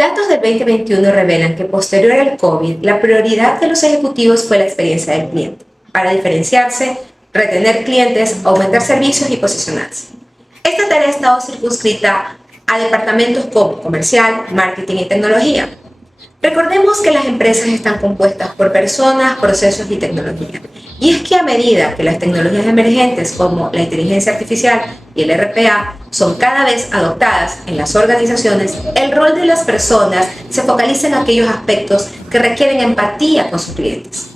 Datos del 2021 revelan que posterior al COVID, la prioridad de los ejecutivos fue la experiencia del cliente, para diferenciarse, retener clientes, aumentar servicios y posicionarse. Esta tarea ha estado circunscrita a departamentos como comercial, marketing y tecnología. Recordemos que las empresas están compuestas por personas, procesos y tecnología. Y es que a medida que las tecnologías emergentes como la inteligencia artificial y el RPA son cada vez adoptadas en las organizaciones, el rol de las personas se focaliza en aquellos aspectos que requieren empatía con sus clientes.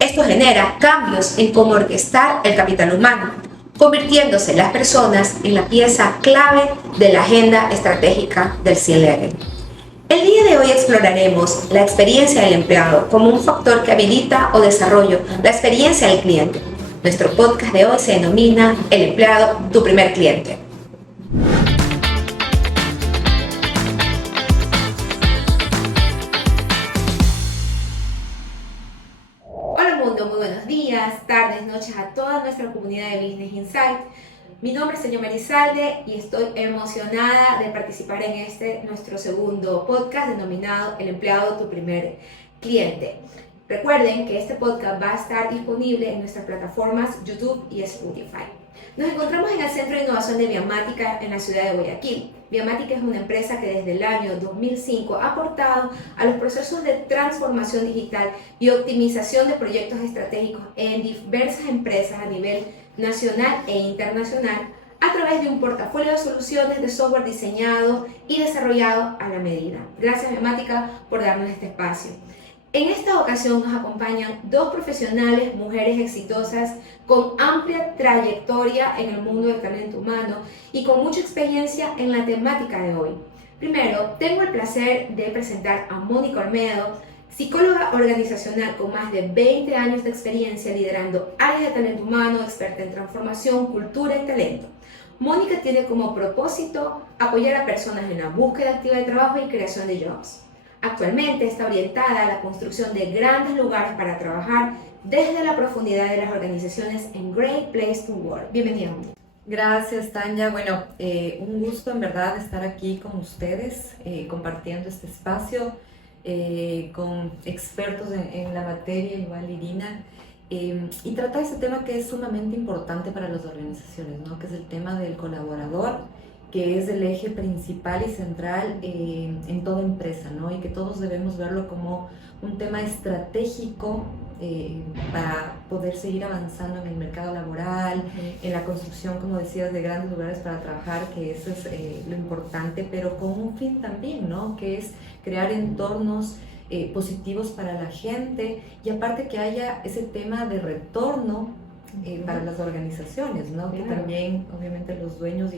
Esto genera cambios en cómo orquestar el capital humano, convirtiéndose las personas en la pieza clave de la agenda estratégica del C-Level. El día de hoy exploraremos la experiencia del empleado como un factor que habilita o desarrolla la experiencia del cliente. Nuestro podcast de hoy se denomina El empleado, tu primer cliente. Hola mundo, muy buenos días, tardes, noches a toda nuestra comunidad de Business Insight. Mi nombre es señora Marizalde y estoy emocionada de participar en nuestro segundo podcast denominado El empleado, tu primer cliente. Recuerden que este podcast va a estar disponible en nuestras plataformas YouTube y Spotify. Nos encontramos en el Centro de Innovación de Viamática en la ciudad de Guayaquil. Viamática es una empresa que desde el año 2005 ha aportado a los procesos de transformación digital y optimización de proyectos estratégicos en diversas empresas a nivel nacional e internacional a través de un portafolio de soluciones de software diseñado y desarrollado a la medida. Gracias Viamática por darnos este espacio. En esta ocasión nos acompañan dos profesionales, mujeres exitosas con amplia trayectoria en el mundo del talento humano y con mucha experiencia en la temática de hoy. Primero, tengo el placer de presentar a Mónica Olmedo, psicóloga organizacional con más de 20 años de experiencia liderando áreas de talento humano, experta en transformación, cultura y talento. Mónica tiene como propósito apoyar a personas en la búsqueda activa de trabajo y creación de jobs. Actualmente está orientada a la construcción de grandes lugares para trabajar desde la profundidad de las organizaciones en Great Place to Work. Bienvenida, Mónica. Gracias, Tanya. Bueno, un gusto en verdad estar aquí con ustedes, compartiendo este espacio con expertos en la materia, igual Irina, y tratar este tema que es sumamente importante para las organizaciones, ¿no? Que es el tema del colaborador, que es el eje principal y central en toda empresa, ¿no? Y que todos debemos verlo como un tema estratégico para poder seguir avanzando en el mercado laboral, en la construcción, como decías, de grandes lugares para trabajar, que eso es lo importante, pero con un fin también, ¿no? Que es crear entornos positivos para la gente y aparte que haya ese tema de retorno para las organizaciones, ¿no? Claro. Que también, obviamente, los dueños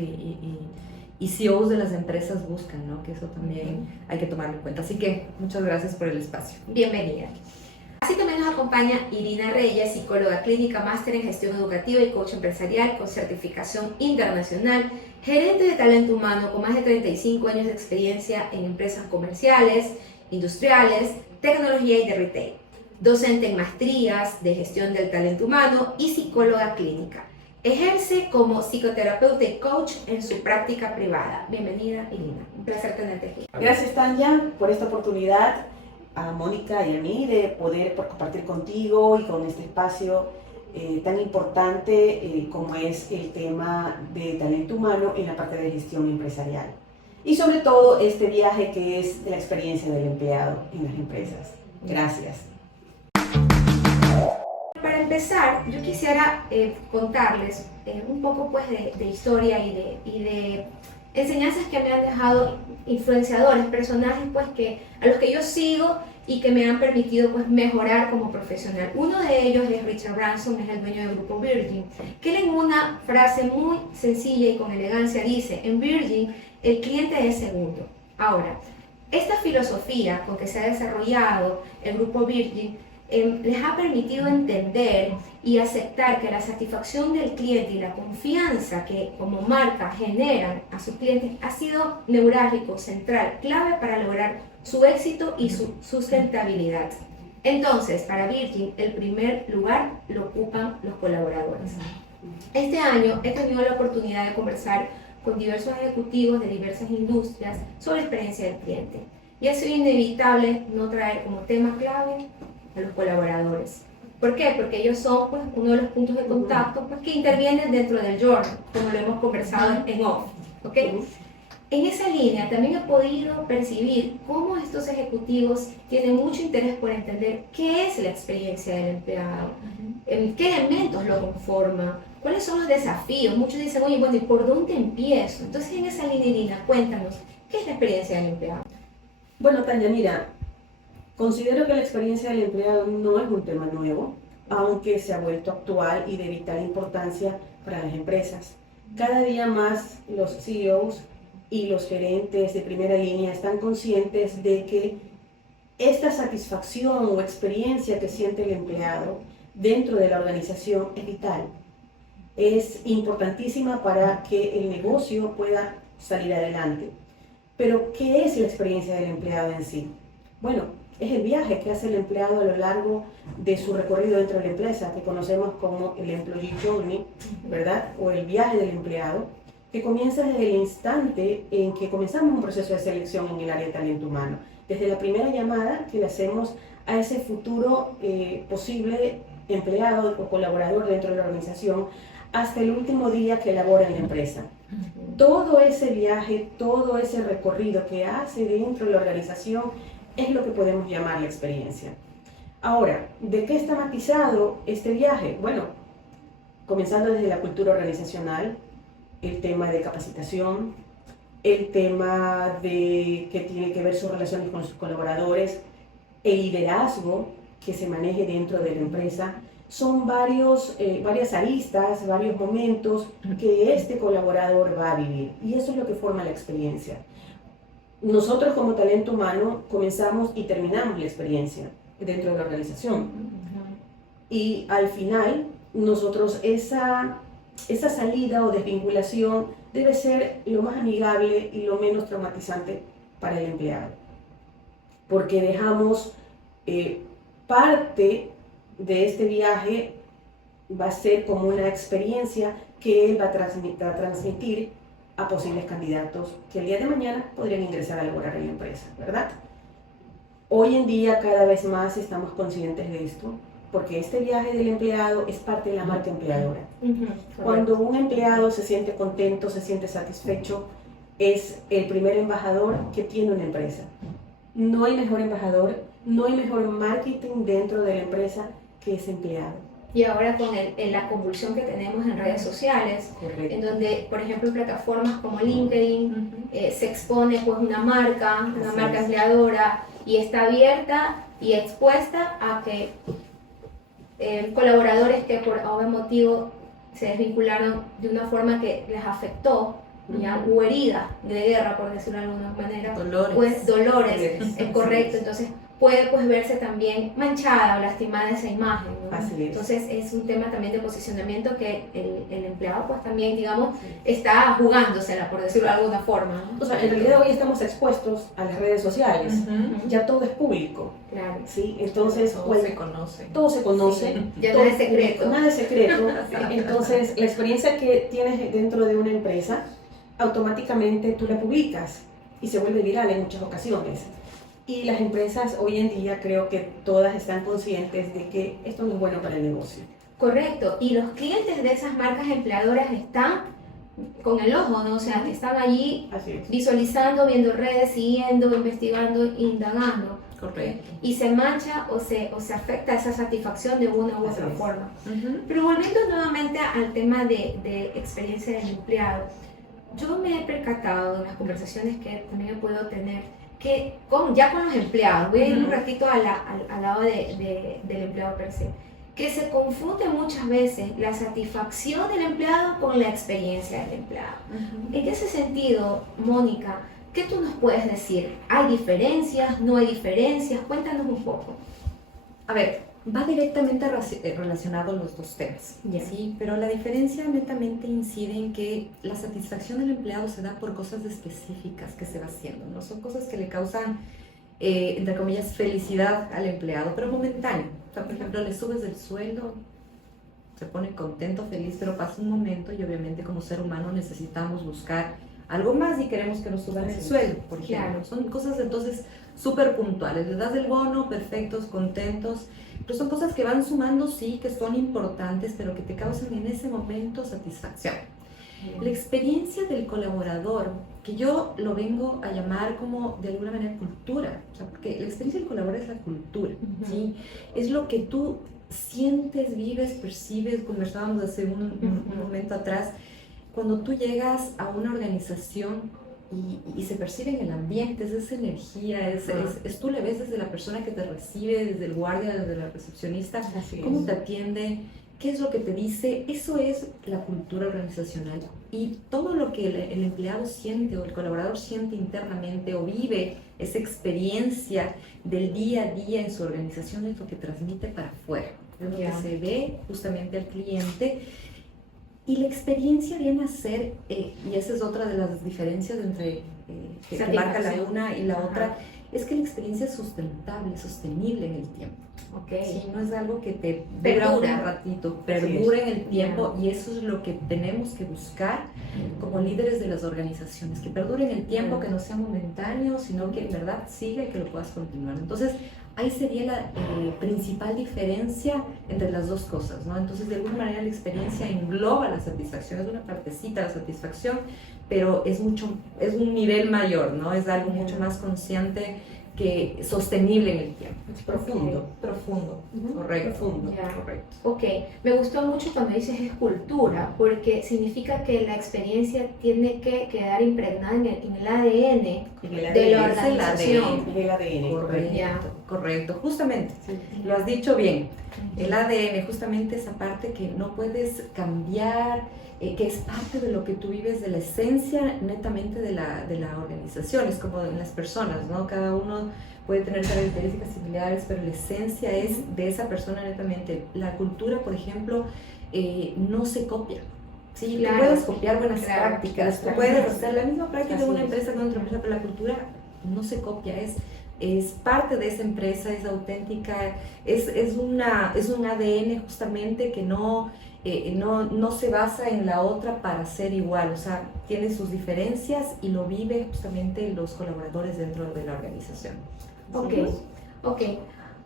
y CEOs de las empresas buscan, ¿no? Que eso también hay que tomarlo en cuenta. Así que muchas gracias por el espacio. Bienvenida. Así también nos acompaña Irina Reyes, psicóloga clínica, máster en gestión educativa y coach empresarial con certificación internacional, gerente de talento humano con más de 35 años de experiencia en empresas comerciales, industriales, tecnología y de retail. Docente en maestrías de gestión del talento humano y psicóloga clínica. Ejerce como psicoterapeuta y coach en su práctica privada. Bienvenida, Irina. Un placer tenerte aquí. Gracias, Tanya, por esta oportunidad, a Mónica y a mí, de poder compartir contigo y con este espacio tan importante como es el tema de talento humano en la parte de gestión empresarial. Y sobre todo este viaje que es de la experiencia del empleado en las empresas. Gracias. Para empezar, yo quisiera contarles un poco pues, de historia y de enseñanzas que me han dejado influenciadores, personajes pues, a los que yo sigo y que me han permitido pues, mejorar como profesional. Uno de ellos es Richard Branson, es el dueño del grupo Virgin, que él en una frase muy sencilla y con elegancia dice: en Virgin el cliente es segundo. Ahora, esta filosofía con que se ha desarrollado el grupo Virgin les ha permitido entender y aceptar que la satisfacción del cliente y la confianza que como marca generan a sus clientes ha sido neurálgico, central, clave para lograr su éxito y su sustentabilidad. Entonces, para Virgin, el primer lugar lo ocupan los colaboradores. Este año he tenido la oportunidad de conversar con diversos ejecutivos de diversas industrias sobre la experiencia del cliente. y ha sido inevitable no traer como tema clave a los colaboradores. ¿Por qué? Porque ellos son pues, uno de los puntos de contacto pues, que intervienen dentro del journal, como lo hemos conversado en off. ¿Ok? En esa línea también he podido percibir cómo estos ejecutivos tienen mucho interés por entender qué es la experiencia del empleado, qué elementos lo conforman, cuáles son los desafíos. Muchos dicen, oye, bueno, ¿y por dónde empiezo? Entonces, en esa línea, Irina, cuéntanos, ¿qué es la experiencia del empleado? Bueno, Tania, mira, considero que la experiencia del empleado no es un tema nuevo, aunque se ha vuelto actual y de vital importancia para las empresas. Cada día más los CEOs y los gerentes de primera línea están conscientes de que esta satisfacción o experiencia que siente el empleado dentro de la organización es vital. Es importantísima para que el negocio pueda salir adelante. Pero, ¿qué es la experiencia del empleado en sí? Bueno, es el viaje que hace el empleado a lo largo de su recorrido dentro de la empresa, que conocemos como el Employee Journey, ¿verdad? O el viaje del empleado, que comienza desde el instante en que comenzamos un proceso de selección en el área de talento humano. Desde la primera llamada que le hacemos a ese futuro posible empleado o colaborador dentro de la organización, hasta el último día que labora en la empresa. Todo ese viaje, todo ese recorrido que hace dentro de la organización es lo que podemos llamar la experiencia. Ahora, ¿de qué está matizado este viaje? Bueno, comenzando desde la cultura organizacional, el tema de capacitación, el tema de que tiene que ver sus relaciones con sus colaboradores, el liderazgo que se maneje dentro de la empresa. Son varias aristas, varios momentos que este colaborador va a vivir, y eso es lo que forma la experiencia. Nosotros como talento humano comenzamos y terminamos la experiencia dentro de la organización, y al final nosotros esa salida o desvinculación debe ser lo más amigable y lo menos traumatizante para el empleado, porque dejamos parte de este viaje va a ser como una experiencia que él va a transmitir a posibles candidatos que el día de mañana podrían ingresar a laborar en la empresa, ¿verdad? Hoy en día cada vez más estamos conscientes de esto, porque este viaje del empleado es parte de la marca empleadora. Cuando un empleado se siente contento, se siente satisfecho, es el primer embajador que tiene una empresa. No hay mejor embajador, no hay mejor marketing dentro de la empresa que ese empleado. Y ahora con la convulsión que tenemos en redes sociales, Correcto. en donde, por ejemplo, plataformas como LinkedIn se expone pues una marca empleadora, y está abierta y expuesta a que colaboradores que por algún motivo se desvincularon de una forma que les afectó, ya, hubo heridas de guerra, por decirlo de alguna manera, dolores, es correcto, entonces puede pues verse también manchada o lastimada esa imagen, ¿no? Así es. Entonces es un tema también de posicionamiento que el empleado pues también, digamos, está jugándosela, por decirlo de alguna forma, ¿no? O sea, en realidad hoy estamos expuestos a las redes sociales, ya todo es público, Claro. ¿sí? Entonces, Todo pues, se conoce. todo se conoce, Sí, ya todo nada es secreto. Nada es secreto. Entonces, la experiencia que tienes dentro de una empresa, automáticamente tú la publicas y se vuelve viral en muchas ocasiones. Y las empresas hoy en día creo que todas están conscientes de que esto no es bueno para el negocio. Correcto, y los clientes de esas marcas empleadoras están con el ojo, ¿no? O sea, que están allí Así es. visualizando, viendo redes, siguiendo, investigando, indagando. Correcto. Y se mancha o se afecta esa satisfacción de una u Así otra es. forma. Pero volviendo nuevamente al tema de experiencia del empleado, yo me he percatado en las conversaciones que también he podido tener que ya con los empleados, voy a ir un ratito al lado del empleado per se, que se confunde muchas veces la satisfacción del empleado con la experiencia del empleado. En ese sentido, Mónica, ¿qué tú nos puedes decir? ¿Hay diferencias? ¿No hay diferencias? Cuéntanos un poco. A ver, va directamente relacionado los dos temas, Ya. ¿sí? Pero la diferencia netamente incide en que la satisfacción del empleado se da por cosas específicas que se va haciendo, ¿no? Son cosas que le causan, entre comillas, felicidad al empleado, pero momentáneo. O sea, por ejemplo, le subes el sueldo, se pone contento, feliz, pero pasa un momento y obviamente como ser humano necesitamos buscar algo más y queremos que nos suban el sueldo, por ejemplo. Claro. Son cosas entonces súper puntuales. Les das el bono, perfectos, contentos, pero son cosas que van sumando, sí, que son importantes, pero que te causan en ese momento satisfacción. La experiencia del colaborador, que yo lo vengo a llamar como de alguna manera cultura, o sea, porque la experiencia del colaborador es la cultura, ¿sí? Es lo que tú sientes, vives, percibes. Conversábamos hace un momento atrás, cuando tú llegas a una organización y se percibe en el ambiente, es esa energía, tú le ves desde la persona que te recibe, desde el guardia, desde la recepcionista, cómo te atiende, qué es lo que te dice. Eso es la cultura organizacional, y todo lo que el empleado siente o el colaborador siente internamente o vive, esa experiencia del día a día en su organización, es lo que transmite para afuera, es lo que se ve justamente al cliente. Y la experiencia viene a ser, y esa es otra de las diferencias entre que marca la una y la otra, es que la experiencia es sustentable, sostenible en el tiempo. Sí, no es algo que te dura un ratito, perdura en el tiempo, y eso es lo que tenemos que buscar como líderes de las organizaciones, que perdure en el tiempo, que no sea momentáneo, sino que en verdad siga y que lo puedas continuar. Entonces, ahí sería la principal diferencia entre las dos cosas, ¿no? Entonces, de alguna manera la experiencia engloba la satisfacción, es una partecita de la satisfacción, pero es un nivel mayor, ¿no? Es algo mucho más consciente, que sostenible en el tiempo. Es profundo. Profundo, correcto. Correcto. Ok, me gustó mucho cuando dices escultura, porque significa que la experiencia tiene que quedar impregnada en el ADN de la organización. El ADN. Correcto, justamente, lo has dicho bien. El ADN, justamente esa parte que no puedes cambiar, que es parte de lo que tú vives, de la esencia netamente de la organización. Es como en las personas, ¿no? Cada uno puede tener características similares, pero la esencia es de esa persona netamente. La cultura, por ejemplo, no se copia. Sí, tú puedes copiar buenas prácticas, tú puedes hacer la misma práctica de una empresa con otra empresa, pero la cultura no se copia, es parte de esa empresa, es auténtica, es un ADN justamente que no se basa en la otra para ser igual, o sea, tiene sus diferencias y lo viven justamente los colaboradores dentro de la organización. Ok.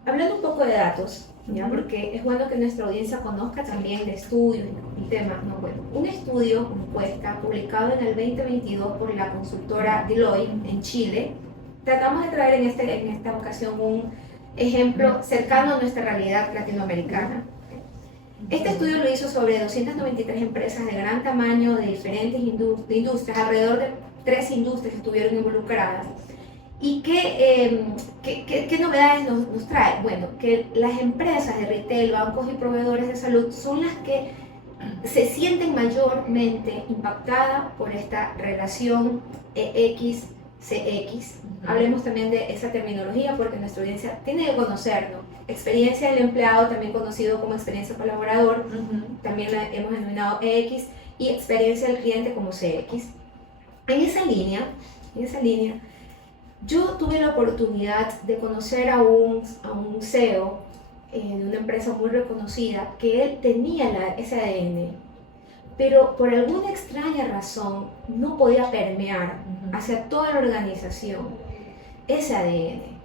Hablando un poco de datos, ¿ya? Porque es bueno que nuestra audiencia conozca también de estudios y temas, ¿no? Bueno, un estudio, una encuesta, publicado en el 2022 por la consultora Deloitte en Chile. Tratamos de traer en esta ocasión un ejemplo cercano a nuestra realidad latinoamericana. Este estudio lo hizo sobre 293 empresas de gran tamaño, de diferentes industrias, alrededor de 3 industrias estuvieron involucradas. ¿Y qué novedades nos trae? Bueno, que las empresas de retail, bancos y proveedores de salud son las que se sienten mayormente impactadas por esta relación EX-CX. Hablemos también de esa terminología porque nuestra audiencia tiene que conocerlo. Experiencia del empleado, también conocido como experiencia colaborador, también la hemos denominado EX, y experiencia del cliente como CX. En esa línea, yo tuve la oportunidad de conocer a un CEO de una empresa muy reconocida, que él tenía ese ADN, pero por alguna extraña razón no podía permear hacia toda la organización ese ADN.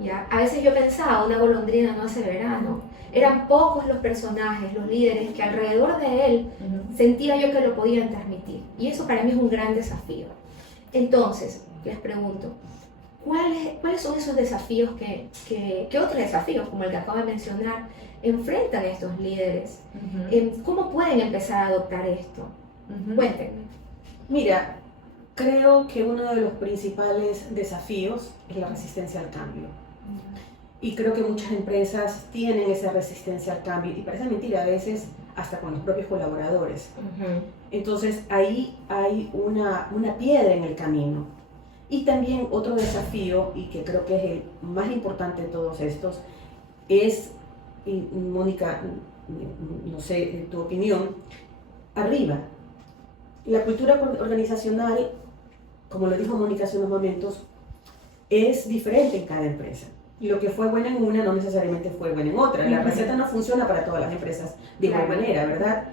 ¿Ya? A veces yo pensaba, una golondrina no hace verano. Eran pocos los personajes, los líderes que alrededor de él sentía yo que lo podían transmitir. Y eso para mí es un gran desafío. Entonces, les pregunto, ¿cuáles son esos desafíos que otros desafíos, como el que acabo de mencionar, enfrentan estos líderes? ¿Cómo pueden empezar a adoptar esto? Cuéntenme. Mira, creo que uno de los principales desafíos es la resistencia al cambio. Y creo que muchas empresas tienen esa resistencia al cambio, y parece mentira a veces hasta con los propios colaboradores. Entonces ahí hay una piedra en el camino. Y también otro desafío, y que creo que es el más importante de todos estos, es, y Mónica, no sé tu opinión, arriba. La cultura organizacional, como lo dijo Mónica hace unos momentos, es diferente en cada empresa. Lo que fue bueno en una no necesariamente fue bueno en otra. La receta no funciona para todas las empresas de igual manera, ¿verdad?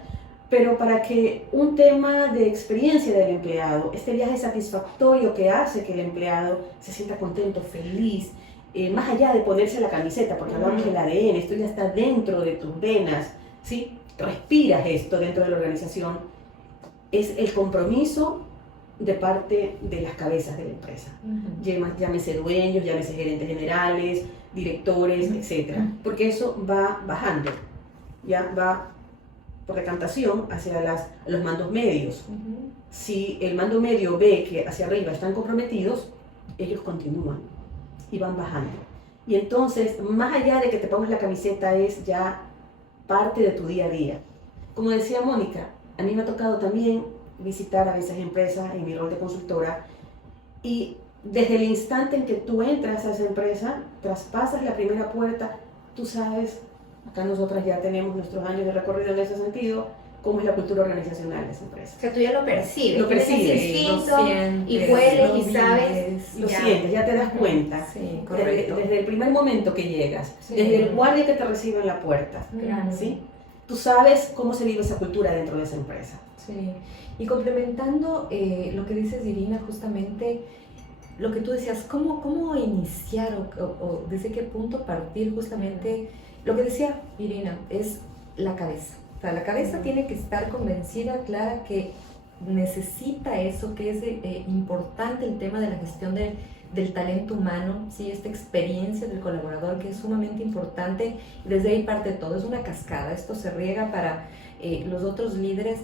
pero para que un tema de experiencia del empleado, este viaje satisfactorio que hace que el empleado se sienta contento, feliz, más allá de ponerse la camiseta, porque hablamos del ADN, esto ya está dentro de tus venas, ¿sí? Respiras esto dentro de la organización, es el compromiso de parte de las cabezas de la empresa. Llámese dueños, llámese gerentes generales, directores, etc. Porque eso va bajando, ya va por decantación hacia los mandos medios. Si el mando medio ve que hacia arriba están comprometidos, ellos continúan y van bajando. Y entonces, más allá de que te pongas la camiseta, es ya parte de tu día a día. Como decía Mónica, a mí me ha tocado también visitar a veces empresas en mi rol de consultora, y desde el instante en que tú entras a esa empresa, traspasas la primera puerta, tú sabes, acá nosotras ya tenemos nuestros años de recorrido en ese sentido, cómo es la cultura organizacional de esa empresa. O sea, tú ya lo percibes. Lo percibes, tienes instinto, lo sientes, y hueles lo y sabes. vives. Lo sientes, ya te das cuenta. Sí, correcto. Desde el primer momento que llegas, Sí. desde el guardia que te recibe en la puerta, Claro. ¿sí? Tú sabes cómo se vive esa cultura dentro de esa empresa. Sí, y complementando lo que dices, Irina, justamente lo que tú decías, ¿cómo iniciar o desde qué punto partir? Justamente lo que decía Irina es la cabeza. O sea, la cabeza tiene que estar convencida, clara, que necesita eso, que es importante el tema de la gestión del talento humano, ¿sí? Esta experiencia del colaborador que es sumamente importante, y desde ahí parte todo, es una cascada, esto se riega para los otros líderes,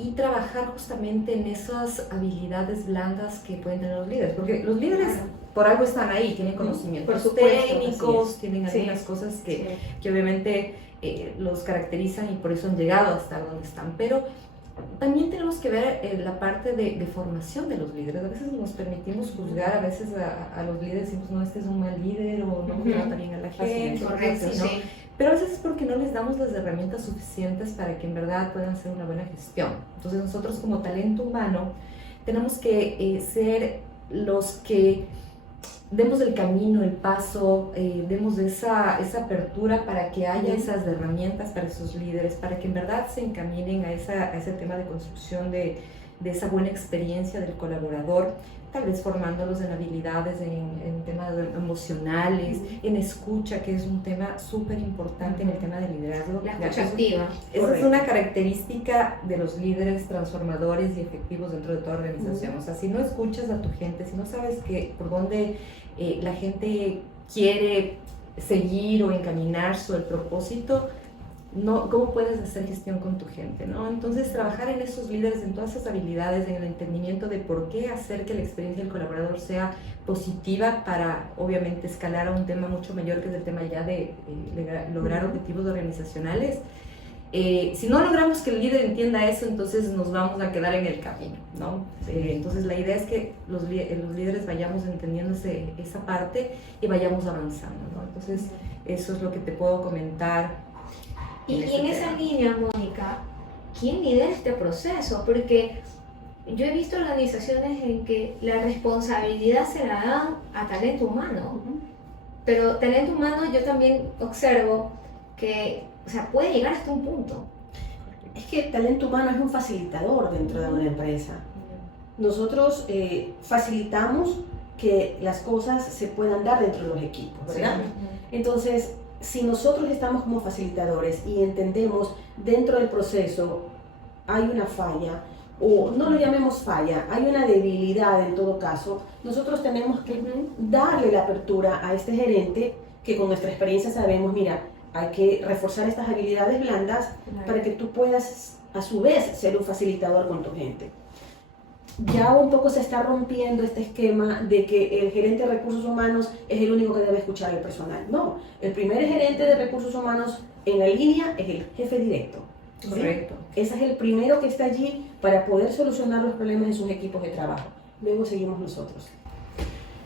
y trabajar justamente en esas habilidades blandas que pueden tener los líderes, porque los líderes por algo están ahí, tienen conocimientos Por supuesto, técnicos, así tienen Sí. algunas cosas que obviamente los caracterizan y por eso han llegado hasta donde están, pero también tenemos que ver la parte de formación de los líderes. A veces nos permitimos juzgar a veces a los líderes, decimos, no, este es un mal líder, o no trata bien a la gente, Correcto, cosas así, ¿no? sí. Pero a veces es porque no les damos las herramientas suficientes para que en verdad puedan hacer una buena gestión. Entonces nosotros como talento humano tenemos que ser los que demos el camino, el paso, demos esa apertura para que haya esas herramientas para esos líderes, para que en verdad se encaminen a ese tema de construcción de esa buena experiencia del colaborador, tal vez formándolos en habilidades, en temas emocionales, en escucha, que es un tema súper importante en el tema del liderazgo. La escucha activa. Esa es una característica de los líderes transformadores y efectivos dentro de toda organización. O sea, si no escuchas a tu gente, si no sabes por dónde la gente quiere seguir o encaminarse, el propósito, no, ¿cómo puedes hacer gestión con tu gente, ¿no? Entonces, trabajar en esos líderes, en todas esas habilidades, en el entendimiento de por qué hacer que la experiencia del colaborador sea positiva para, obviamente, escalar a un tema mucho mayor, que es el tema ya de lograr objetivos organizacionales. Si no logramos que el líder entienda eso, entonces nos vamos a quedar en el camino, ¿no? Entonces, la idea es que los líderes vayamos entendiendo esa parte y vayamos avanzando, ¿no? Entonces, eso es lo que te puedo comentar. Y en esa línea, Mónica, ¿quién lidera este proceso? Porque yo he visto organizaciones en que la responsabilidad se la dan a talento humano, pero talento humano yo también observo que, o sea, puede llegar hasta un punto. Es que el talento humano es un facilitador dentro de una empresa. Nosotros facilitamos que las cosas se puedan dar dentro de los equipos, ¿verdad? Entonces, si nosotros estamos como facilitadores y entendemos dentro del proceso hay una falla, o no lo llamemos falla, hay una debilidad en todo caso, nosotros tenemos que darle la apertura a este gerente que con nuestra experiencia sabemos, mira, hay que reforzar estas habilidades blandas para que tú puedas a su vez ser un facilitador con tu gente. Ya un poco se está rompiendo este esquema de que el gerente de recursos humanos es el único que debe escuchar al personal. No, el primer gerente de recursos humanos en la línea es el jefe directo. Correcto. ¿Sí? Ese es el primero que está allí para poder solucionar los problemas de sus equipos de trabajo. Luego seguimos nosotros.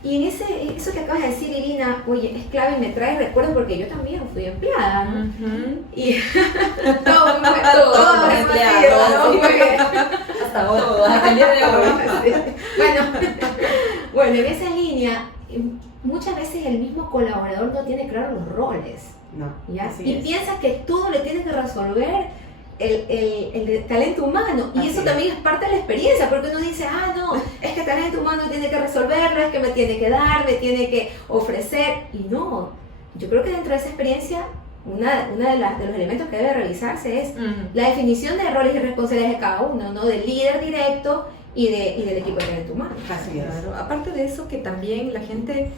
Y en eso que acabas de decir, Irina, oye, es clave y me trae recuerdo porque yo también fui empleada, ¿no? Y todo muy empleados, muy bien. Hasta ahora, hasta el día de hoy. Bueno, en esa línea, muchas veces el mismo colaborador no tiene claros los roles, No, ¿ya? así Y es. piensa que todo le tiene que resolver el de talento humano. Y Así eso es. también es parte de la experiencia, porque uno dice, no, es que talento humano tiene que resolverlo, es que me tiene que dar, me tiene que ofrecer. Y no, yo creo que dentro de esa experiencia, una de los elementos que debe revisarse es la definición de roles y responsabilidades de cada uno, ¿no? Del líder directo y del equipo de talento humano. Así es. Claro. Aparte de eso, que también la gente,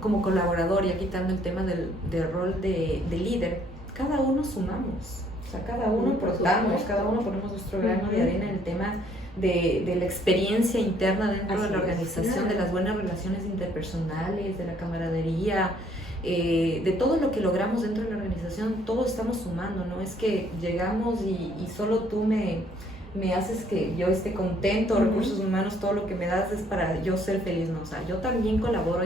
como colaborador, ya quitando el tema del rol de líder, cada uno sumamos. O sea, cada uno aportamos, cada uno ponemos nuestro grano de arena en el tema de la experiencia interna dentro de la organización, de las buenas relaciones interpersonales, de la camaradería, de todo lo que logramos dentro de la organización. Todos estamos sumando, no es que llegamos y solo tú me haces que yo esté contento, recursos humanos, todo lo que me das es para yo ser feliz, ¿no? O sea, yo también colaboro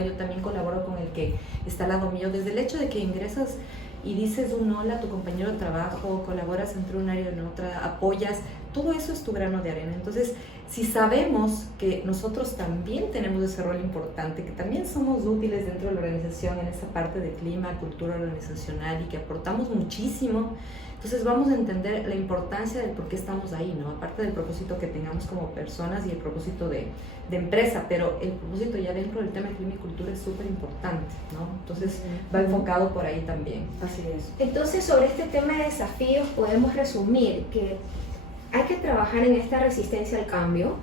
con el que está al lado mío, desde el hecho de que ingresas y dices un hola a tu compañero de trabajo, colaboras entre un área y en otra, apoyas, todo eso es tu grano de arena. Entonces, si sabemos que nosotros también tenemos ese rol importante, que también somos útiles dentro de la organización en esa parte de clima, cultura organizacional y que aportamos muchísimo, entonces vamos a entender la importancia del por qué estamos ahí, ¿no? Aparte del propósito que tengamos como personas y el propósito de empresa, pero el propósito ya dentro del tema de clima y cultura es súper importante, ¿no? Entonces va enfocado por ahí también. Así es. Entonces, sobre este tema de desafíos podemos resumir que hay que trabajar en esta resistencia al cambio,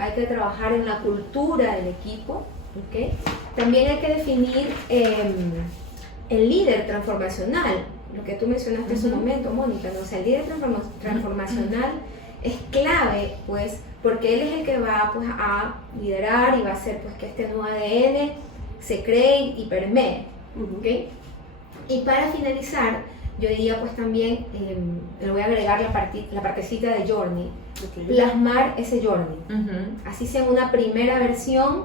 hay que trabajar en la cultura del equipo, ¿ok? También hay que definir el líder transformacional, lo que tú mencionaste hace un momento, Mónica, ¿no? O sea, el líder transformacional es clave, pues, porque él es el que va, pues, a liderar y va a hacer, pues, que este nuevo ADN se cree y permee, ¿ok? Y para finalizar, yo diría, pues, también, le voy a agregar la partecita de journey, plasmar ese journey, así sea una primera versión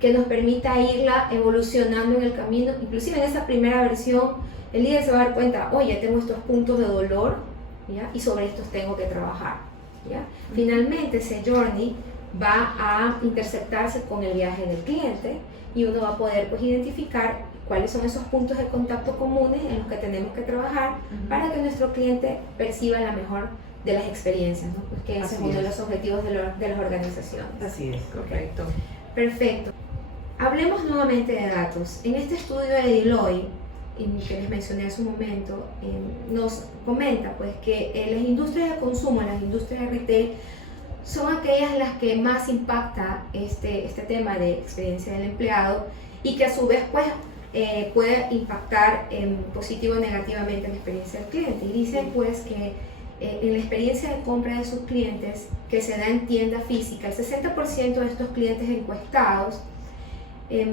que nos permita irla evolucionando en el camino, inclusive en esa primera versión, el líder se va a dar cuenta, oye, tengo estos puntos de dolor, ¿ya? Y sobre estos tengo que trabajar, ¿ya? Finalmente, ese journey va a interceptarse con el viaje del cliente y uno va a poder, pues, identificar cuáles son esos puntos de contacto comunes en los que tenemos que trabajar para que nuestro cliente perciba la mejor de las experiencias, ¿no? Pues que ese es uno de los objetivos de las organizaciones. Así es. Correcto. Perfecto. Hablemos nuevamente de datos. En este estudio de Deloitte, que les mencioné hace un momento, nos comenta, pues, que las industrias de consumo, las industrias de retail, son aquellas las que más impacta este tema de experiencia del empleado y que a su vez, pues, puede impactar positivo o negativamente en la experiencia del cliente. Y dicen, pues, que en la experiencia de compra de sus clientes que se da en tienda física, el 60% de estos clientes encuestados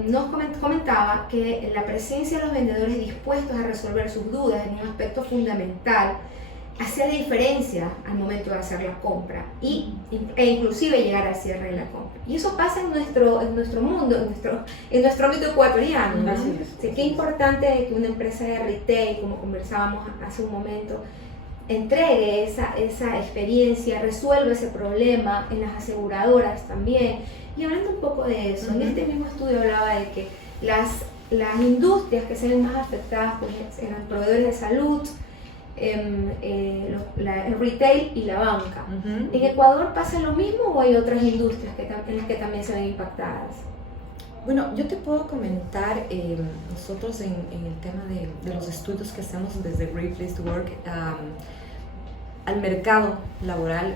nos comentaba que la presencia de los vendedores dispuestos a resolver sus dudas es un aspecto fundamental, hacía la diferencia al momento de hacer la compra e inclusive llegar al cierre de la compra. Y eso pasa en nuestro mundo, en nuestro ámbito ecuatoriano, ¿no? Así es. O sea, qué importante que una empresa de retail, como conversábamos hace un momento, entregue esa experiencia, resuelva ese problema, en las aseguradoras también. Y hablando un poco de eso, en este mismo estudio hablaba de que las industrias que se ven más afectadas, pues, eran proveedores de salud, el retail y la banca. ¿En Ecuador pasa lo mismo o hay otras industrias en las que también se ven impactadas? Bueno, yo te puedo comentar, nosotros en el tema de los estudios que hacemos desde Great Place to Work al mercado laboral,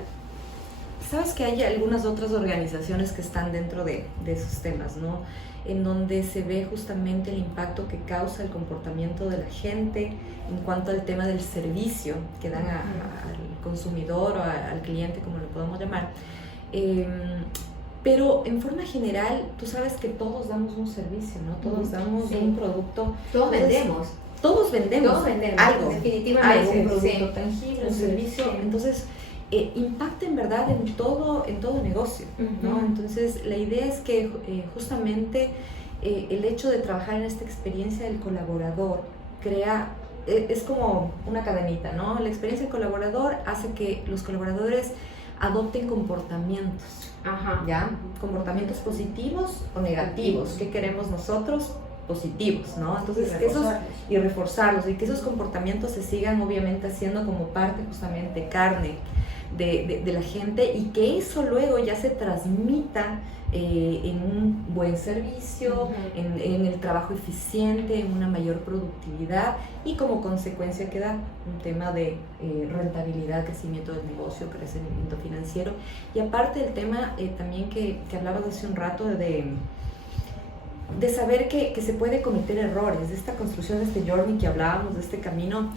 sabes que hay algunas otras organizaciones que están dentro de esos temas, ¿no? En donde se ve justamente el impacto que causa el comportamiento de la gente en cuanto al tema del servicio que dan al consumidor o al cliente, como lo podemos llamar. Pero en forma general, tú sabes que todos damos un servicio, ¿no? Todos damos un producto. Todos vendemos. Todos vendemos algo. Definitivamente. Algo, un producto tangible, un Sí. servicio. Sí. Entonces, impacta en verdad en todo negocio, ¿no? Entonces, la idea es que justamente el hecho de trabajar en esta experiencia del colaborador es como una cadenita, ¿no? La experiencia del colaborador hace que los colaboradores adopten comportamientos, ¿ya? Comportamientos positivos o negativos. ¿Qué queremos nosotros? positivos, ¿no? Entonces, Y reforzarlos. reforzarlos, y que esos comportamientos se sigan obviamente haciendo como parte justamente carne de la gente, y que eso luego ya se transmita en un buen servicio, en el trabajo eficiente, en una mayor productividad, y como consecuencia queda un tema de rentabilidad, crecimiento del negocio, crecimiento financiero. Y aparte el tema también que hablabas hace un rato de saber que se puede cometer errores, de esta construcción de este journey que hablábamos, de este camino,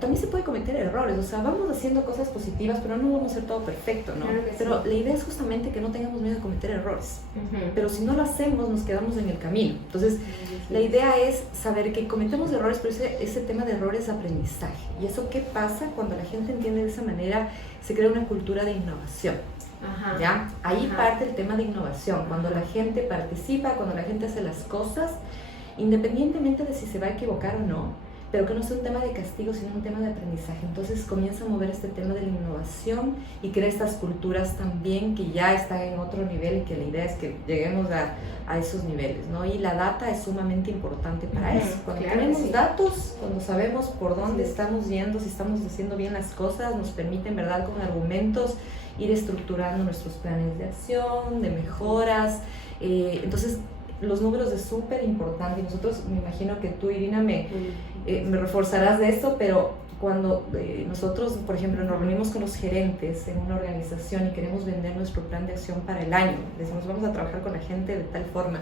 también se puede cometer errores, o sea, vamos haciendo cosas positivas, pero no vamos a hacer todo perfecto, ¿no? Claro que Pero sí. la idea es justamente que no tengamos miedo de cometer errores, pero si no lo hacemos, nos quedamos en el camino. Entonces, la idea es saber que cometemos errores, pero ese tema de errores es aprendizaje. ¿Y eso qué pasa? Cuando la gente entiende de esa manera, se crea una cultura de innovación. Ajá. ¿Ya? Ahí Ajá. parte el tema de innovación, cuando la gente participa, cuando la gente hace las cosas, independientemente de si se va a equivocar o no, pero que no sea un tema de castigo, sino un tema de aprendizaje. Entonces comienza a mover este tema de la innovación y crea estas culturas también que ya están en otro nivel, y que la idea es que lleguemos a esos niveles, ¿no? Y la data es sumamente importante para eso. Cuando Claro que tenemos sí. datos, cuando sabemos por dónde Sí. estamos yendo, si estamos haciendo bien las cosas, nos permite en verdad con argumentos ir estructurando nuestros planes de acción, de mejoras. Entonces, los números es súper importante, y nosotros, me imagino que tú, Irina, me reforzarás de esto, pero cuando nosotros, por ejemplo, nos reunimos con los gerentes en una organización y queremos vender nuestro plan de acción para el año, decimos, vamos a trabajar con la gente de tal forma,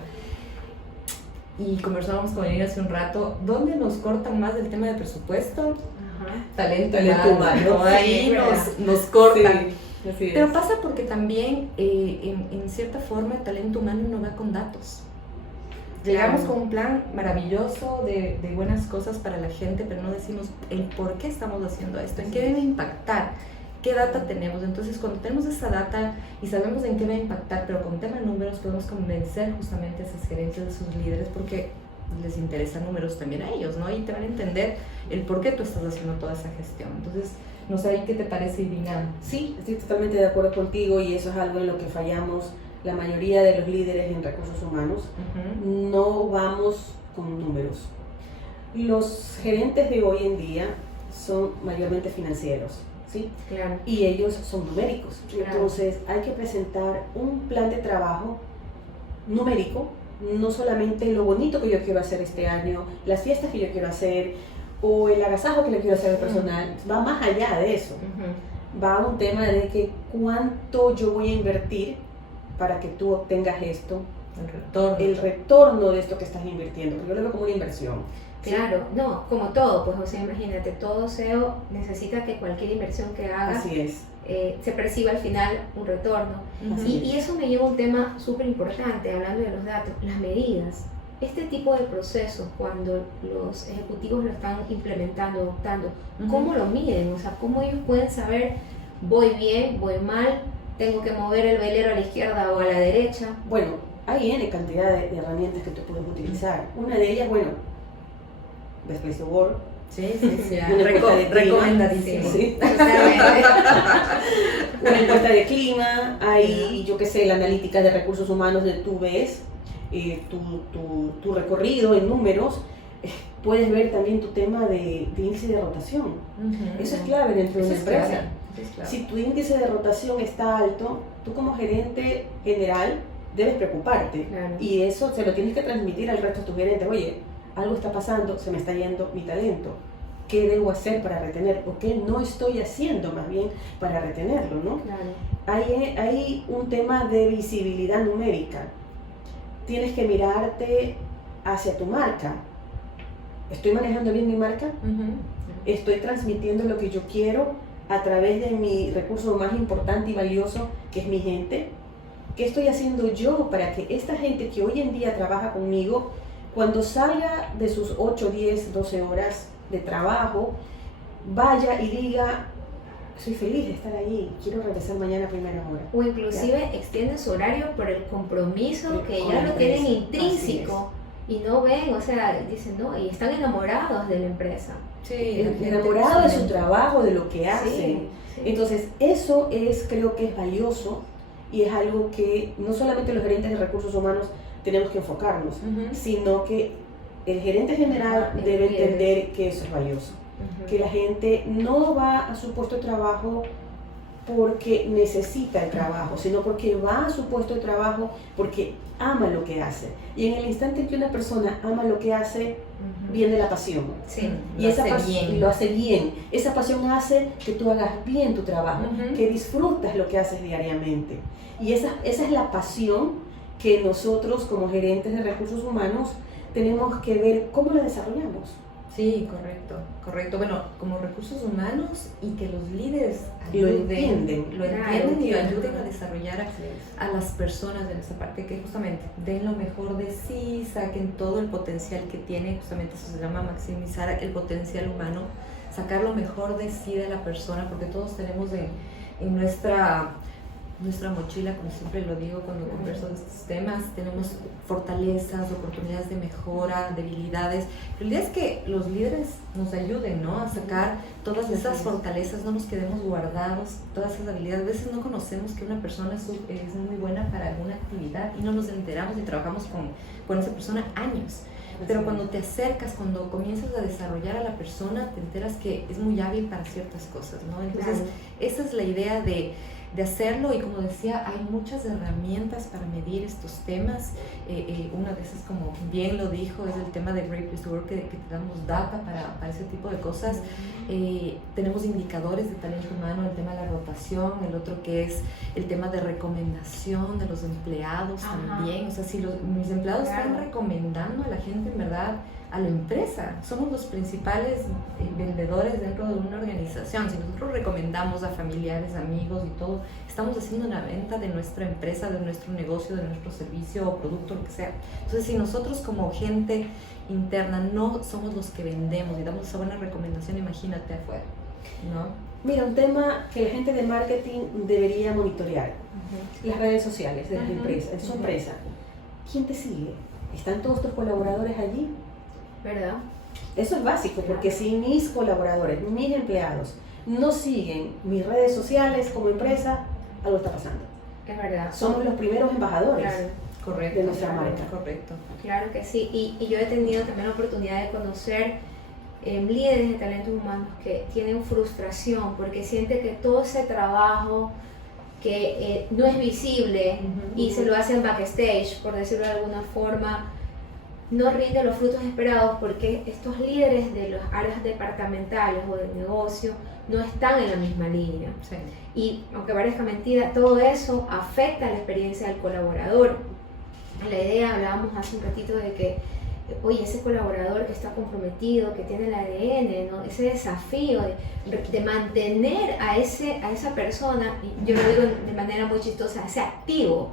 y conversábamos con Irina hace un rato, ¿dónde nos cortan más del tema de presupuesto? Ajá. Talento Talento humano, humano. ahí Sí, nos cortan. Sí, así es. Pero pasa porque también, en cierta forma, el talento humano no va con datos. Llegamos Claro. con un plan maravilloso de buenas cosas para la gente, pero no decimos el por qué estamos haciendo esto, en qué debe impactar, qué data tenemos. Entonces, cuando tenemos esa data y sabemos en qué va a impactar, pero con tema de números, podemos convencer justamente a esas gerencias, a sus líderes, porque les interesan números también a ellos, ¿no? Y te van a entender el por qué tú estás haciendo toda esa gestión. Entonces, no sé, ¿qué te parece, Irina? Sí, estoy totalmente de acuerdo contigo, y eso es algo en lo que fallamos la mayoría de los líderes en recursos humanos. No vamos con números. Los gerentes de hoy en día son mayormente financieros, ¿sí? Claro. Y ellos son numéricos. Claro. Entonces hay que presentar un plan de trabajo numérico, no solamente lo bonito que yo quiero hacer este año, las fiestas que yo quiero hacer, o el agasajo que le quiero hacer al personal. Va más allá de eso. Va a un tema de que cuánto yo voy a invertir para que tú obtengas esto, el retorno de esto que estás invirtiendo, porque yo lo veo como una inversión. ¿sí? Claro, no, como todo, pues o sea, imagínate, todo SEO necesita que cualquier inversión que haga Así es. se perciba al final un retorno. Así Y eso me lleva a un tema súper importante, hablando de los datos, las medidas. Este tipo de procesos, cuando los ejecutivos lo están implementando, adoptando, ¿cómo lo miden? O sea, ¿cómo ellos pueden saber, voy bien, voy mal, tengo que mover el velero a la izquierda o a la derecha? Bueno, hay N cantidad de herramientas que tú puedes utilizar. Una de ellas, bueno, Best Place to Work. Sí. Una encuesta de clima. Recomendadísimo. Sí. Totalmente. Una encuesta de clima, hay, yo qué sé, la analítica de recursos humanos de tú ves tu recorrido en números. Puedes ver también tu tema de índice de rotación. Eso es clave dentro de una empresa. Si tu índice de rotación está alto, tú como gerente general debes preocuparte. Claro. Y eso se lo tienes que transmitir al resto de tus gerentes. Oye, algo está pasando, se me está yendo mi talento. ¿Qué debo hacer para retener? ¿O qué no estoy haciendo más bien para retenerlo? ¿no? Claro. Hay un tema de visibilidad numérica. Tienes que mirarte hacia tu marca. ¿Estoy manejando bien mi marca? ¿Estoy transmitiendo lo que yo quiero a través de mi recurso más importante y valioso, que es mi gente? ¿Qué estoy haciendo yo para que esta gente que hoy en día trabaja conmigo, cuando salga de sus 8, 10, 12 horas de trabajo, vaya y diga, soy feliz de estar ahí, quiero regresar mañana a primera hora? O inclusive extienden su horario por el compromiso que Con ya la lo tienen empresa. intrínseco y no ven, o sea, dicen no, y están enamorados de la empresa. Sí, Enamorado de su trabajo, de lo que hacen. Sí. Entonces, eso creo que es valioso, y es algo que no solamente los gerentes de recursos humanos tenemos que enfocarnos, sino que el gerente general debe entender que eso es valioso, que la gente no va a su puesto de trabajo porque necesita el trabajo, sino porque va a su puesto de trabajo porque ama lo que hace. Y en el instante en que una persona ama lo que hace, viene la pasión. Sí, Y lo hace bien. Esa pasión hace que tú hagas bien tu trabajo, que disfrutas lo que haces diariamente. Y esa es la pasión que nosotros como gerentes de recursos humanos tenemos que ver cómo la desarrollamos. Sí, correcto. Bueno, como recursos humanos y que los líderes lo entienden y lo ayuden a desarrollar a las personas en esa parte, que justamente den lo mejor de sí, saquen todo el potencial que tiene, justamente eso se llama maximizar el potencial humano, sacar lo mejor de sí de la persona, porque todos tenemos en nuestra mochila, como siempre lo digo cuando converso de estos temas, tenemos fortalezas, oportunidades de mejora, debilidades. Pero la idea es que los líderes nos ayuden, ¿no?, a sacar todas esas fortalezas, no nos quedemos guardados, todas esas habilidades. A veces no conocemos que una persona es muy buena para alguna actividad y no nos enteramos y trabajamos con esa persona años. Pero cuando te acercas, cuando comienzas a desarrollar a la persona, te enteras que es muy hábil para ciertas cosas, ¿no? Entonces, esa es la idea de hacerlo, y como decía, hay muchas herramientas para medir estos temas. Una de esas, como bien lo dijo, es el tema de Great Place to Work, que te damos data para ese tipo de cosas. Tenemos indicadores de talento humano, el tema de la rotación, el otro que es el tema de recomendación de los empleados también. O sea, si mis empleados están recomendando a la gente, en verdad, a la empresa, somos los principales vendedores dentro de una organización. Si nosotros recomendamos a familiares, amigos y todo, estamos haciendo una venta de nuestra empresa, de nuestro negocio, de nuestro servicio o producto, lo que sea. Entonces, si nosotros como gente interna no somos los que vendemos y damos esa buena recomendación, imagínate afuera, ¿no? Mira, un tema que la gente de marketing debería monitorear, las redes sociales de las empresas, de su empresa. ¿Quién te sigue? ¿Están todos tus colaboradores allí? ¿Verdad? Eso es básico, porque si mis colaboradores, mis empleados, no siguen mis redes sociales como empresa, algo está pasando. Es verdad. Somos los primeros embajadores Correcto, de nuestra marca. Correcto. Claro que sí. Y yo he tenido también la oportunidad de conocer líderes de talentos humanos que tienen frustración porque sienten que todo ese trabajo que no es visible y se lo hacen backstage, por decirlo de alguna forma, no rinde los frutos esperados porque estos líderes de las áreas departamentales o de negocio no están en la misma línea. Sí. Y aunque parezca mentira, todo eso afecta la experiencia del colaborador. La idea, hablábamos hace un ratito de que, oye, ese colaborador que está comprometido, que tiene el ADN, ¿no?, ese desafío de mantener a esa persona, y yo lo digo de manera muy chistosa, ese activo,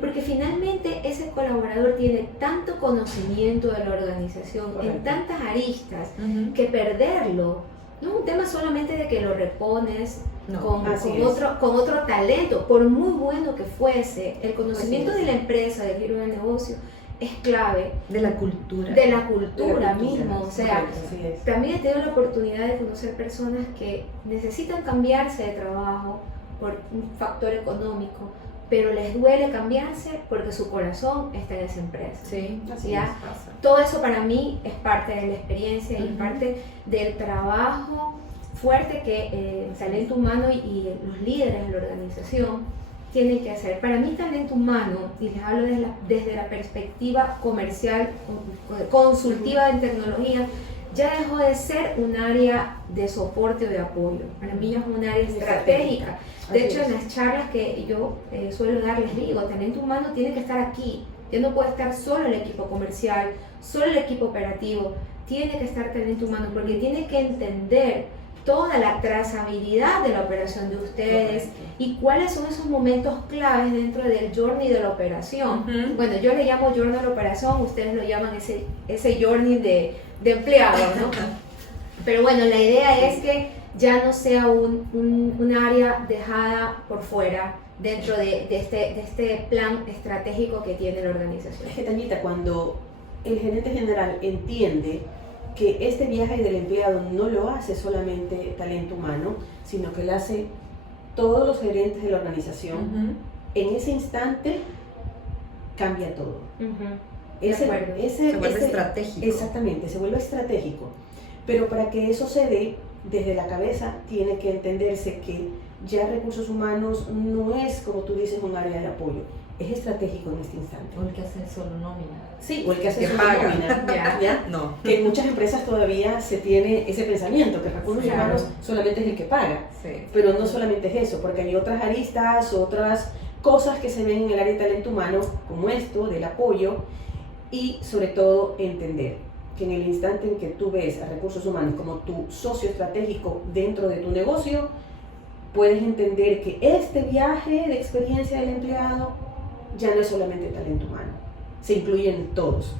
porque finalmente ese colaborador tiene tanto conocimiento de la organización, en tantas aristas, que perderlo no es un tema solamente de que lo repones con otro talento, por muy bueno que fuese. El conocimiento de la empresa, del giro del negocio, es clave. De la cultura. De la cultura mismo. O sea, correcto, también he tenido la oportunidad de conocer personas que necesitan cambiarse de trabajo por un factor económico, pero les duele cambiarse porque su corazón está en esa empresa. Sí, así ¿ya? pasa. Todo eso para mí es parte de la experiencia y parte del trabajo fuerte que el talento humano y los líderes de la organización tienen que hacer. Para mí, talento humano, y les hablo desde la perspectiva comercial, consultiva en tecnología, ya dejó de ser un área de soporte o de apoyo. Para mí ya es un área estratégica. De hecho, en las charlas que yo suelo dar, les digo, talento humano tiene que estar aquí. Ya no puede estar solo el equipo comercial, solo el equipo operativo. Tiene que estar talento humano porque tiene que entender toda la trazabilidad de la operación de ustedes y cuáles son esos momentos claves dentro del journey de la operación. Bueno, yo le llamo journey de la operación, ustedes lo llaman ese journey de empleado, ¿no? Pero bueno, la idea es que ya no sea un área dejada por fuera dentro de este plan estratégico que tiene la organización. Es que, Tañita, cuando el gerente general entiende que este viaje del empleado no lo hace solamente talento humano, sino que lo hace todos los gerentes de la organización, en ese instante cambia todo. Se vuelve estratégico. Exactamente, se vuelve estratégico. Pero para que eso se dé, desde la cabeza tiene que entenderse que ya recursos humanos no es, como tú dices, un área de apoyo, es estratégico en este instante. O el que hace solo nómina. Sí, o el que hace Que solo paga. nómina. ¿Ya? No. Que en muchas empresas todavía se tiene ese pensamiento, que recursos Claro. humanos solamente es el que paga. Sí. Pero no solamente es eso, porque hay otras aristas, otras cosas que se ven en el área de talento humano, como esto, del apoyo, y sobre todo entender que en el instante en que tú ves a recursos humanos como tu socio estratégico dentro de tu negocio, puedes entender que este viaje de experiencia del empleado ya no es solamente talento humano, se incluyen todos,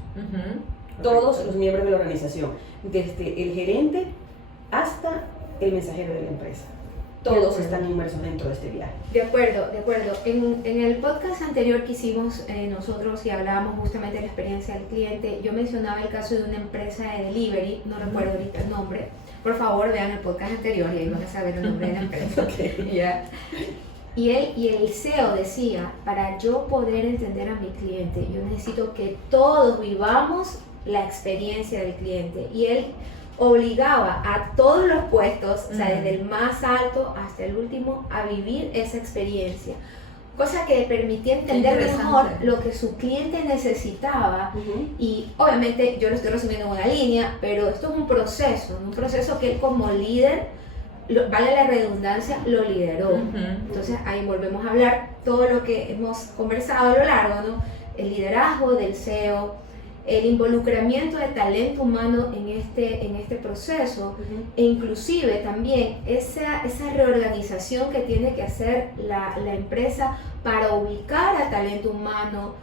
todos los miembros de la organización, desde el gerente hasta el mensajero de la empresa. Todos están inmersos dentro de este viaje. De acuerdo. En el podcast anterior que hicimos nosotros y hablábamos justamente de la experiencia del cliente, yo mencionaba el caso de una empresa de delivery, no recuerdo ahorita el nombre. Por favor, vean el podcast anterior y ahí van a saber el nombre de la empresa. Okay. Yeah. Y el CEO decía, para yo poder entender a mi cliente, yo necesito que todos vivamos la experiencia del cliente. Y él obligaba a todos los puestos, o sea, desde el más alto hasta el último, a vivir esa experiencia. Cosa que le permitía entender mejor lo que su cliente necesitaba. Y obviamente yo lo estoy resumiendo en una línea, pero esto es un proceso que él como líder, vale la redundancia, lo lideró. Entonces ahí volvemos a hablar todo lo que hemos conversado a lo largo, ¿no? El liderazgo del CEO, el involucramiento de talento humano en este proceso, e inclusive también esa reorganización que tiene que hacer la empresa para ubicar al talento humano,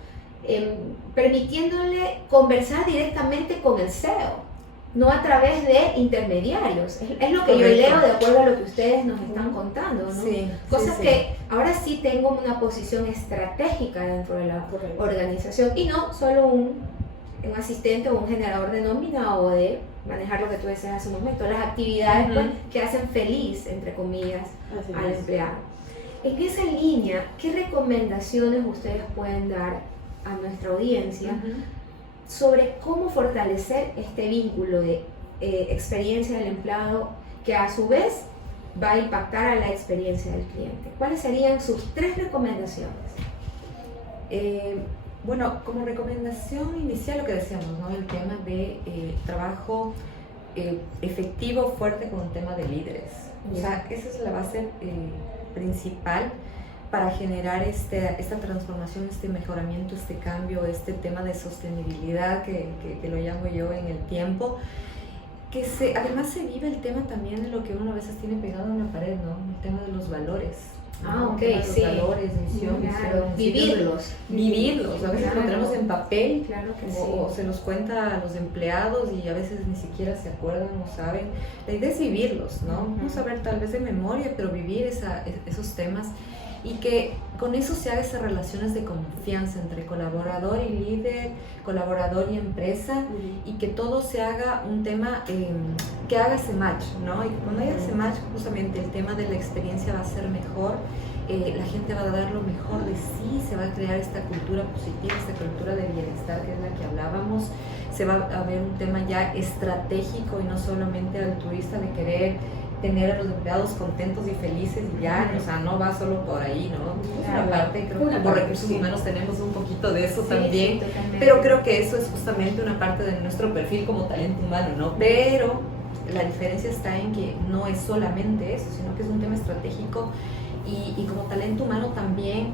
permitiéndole conversar directamente con el CEO, no a través de intermediarios. Es lo que yo leo de acuerdo a lo que ustedes nos están contando, ¿no? Sí, Cosas sí. que ahora sí tengo una posición estratégica dentro de la organización y no solo un asistente o un generador de nómina o de manejar lo que tú decías hace un momento, las actividades pues, que hacen feliz, entre comillas, al empleado. En esa línea, ¿qué recomendaciones ustedes pueden dar a nuestra audiencia sobre cómo fortalecer este vínculo de experiencia del empleado que a su vez va a impactar a la experiencia del cliente? ¿Cuáles serían sus 3 recomendaciones? Bueno, como recomendación inicial lo que decíamos, ¿no? El tema de trabajo efectivo, fuerte con un tema de líderes. O sea, esa es la base principal para generar esta transformación, este mejoramiento, este cambio, este tema de sostenibilidad que lo llamo yo en el tiempo. Además se vive el tema también de lo que uno a veces tiene pegado en la pared, ¿no? El tema de los valores. Ok, sí. Valores, misión, claro. vivirlos. A veces lo tenemos en papel, claro que o se los cuenta a los empleados y a veces ni siquiera se acuerdan o saben. La idea es vivirlos, ¿no? No saber tal vez de memoria, pero vivir esos temas y que con eso se haga esas relaciones de confianza entre colaborador y líder, colaborador y empresa, y que todo se haga un tema que haga ese match, ¿no? Y cuando haya ese match, justamente el tema de la experiencia va a ser mejor, la gente va a dar lo mejor de sí, se va a crear esta cultura positiva, esta cultura de bienestar que es la que hablábamos, se va a ver un tema ya estratégico y no solamente altruista de querer tener a los empleados contentos y felices y ya, o sea, no va solo por ahí, ¿no? Una parte, creo que por recursos humanos tenemos un poquito de eso también, pero creo que eso es justamente una parte de nuestro perfil como talento humano, ¿no? Pero la diferencia está en que no es solamente eso, sino que es un tema estratégico y como talento humano también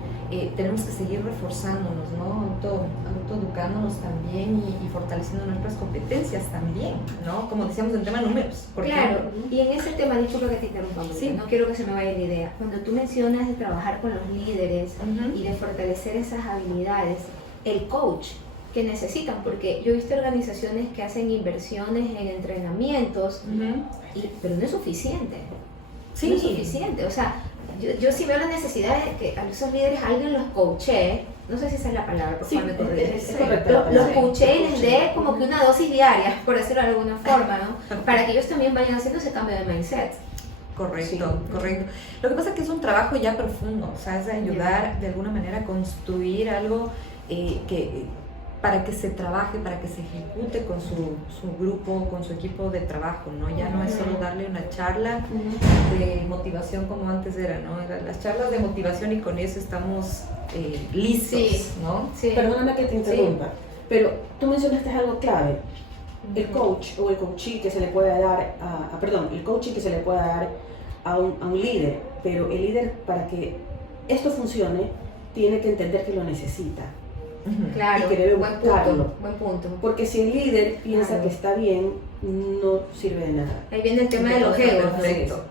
tenemos que seguir reforzándonos, ¿no? Autoeducándonos también y fortaleciendo nuestras competencias también, ¿no? Como decíamos en tema de números. Claro, y en ese tema, disculpa que te interrumpa, sí. No quiero que se me vaya la idea. Cuando tú mencionas de trabajar con los líderes y de fortalecer esas habilidades, el coach que necesitan, porque yo he visto organizaciones que hacen inversiones en entrenamientos, pero no es suficiente. Sí. No es suficiente, o sea, yo sí veo la necesidad de que a esos líderes alguien los coachee, no sé si esa es la palabra, por favor me corriges. Los coachee y les dé como que una dosis diaria, por decirlo de alguna forma, ¿no? Para que ellos también vayan haciendo ese cambio de mindset. Correcto. Lo que pasa es que es un trabajo ya profundo, o sea, es de ayudar de alguna manera a construir algo que para que se trabaje, para que se ejecute con su grupo, con su equipo de trabajo, ¿no? Ya no es solo darle una charla de motivación como antes era, ¿no? Eran las charlas de motivación y con eso estamos listos, Sí. ¿no? Sí. Perdóname que te interrumpa, pero tú mencionaste algo clave. El coach o el coachee que se le pueda dar el coaching que se le pueda dar a un líder, pero el líder, para que esto funcione, tiene que entender que lo necesita. Claro, y que debe buen buscarlo. buen punto. Porque si el líder piensa Claro. que está bien, no sirve de nada. Ahí viene el tema de los Entonces, egos. Perfecto.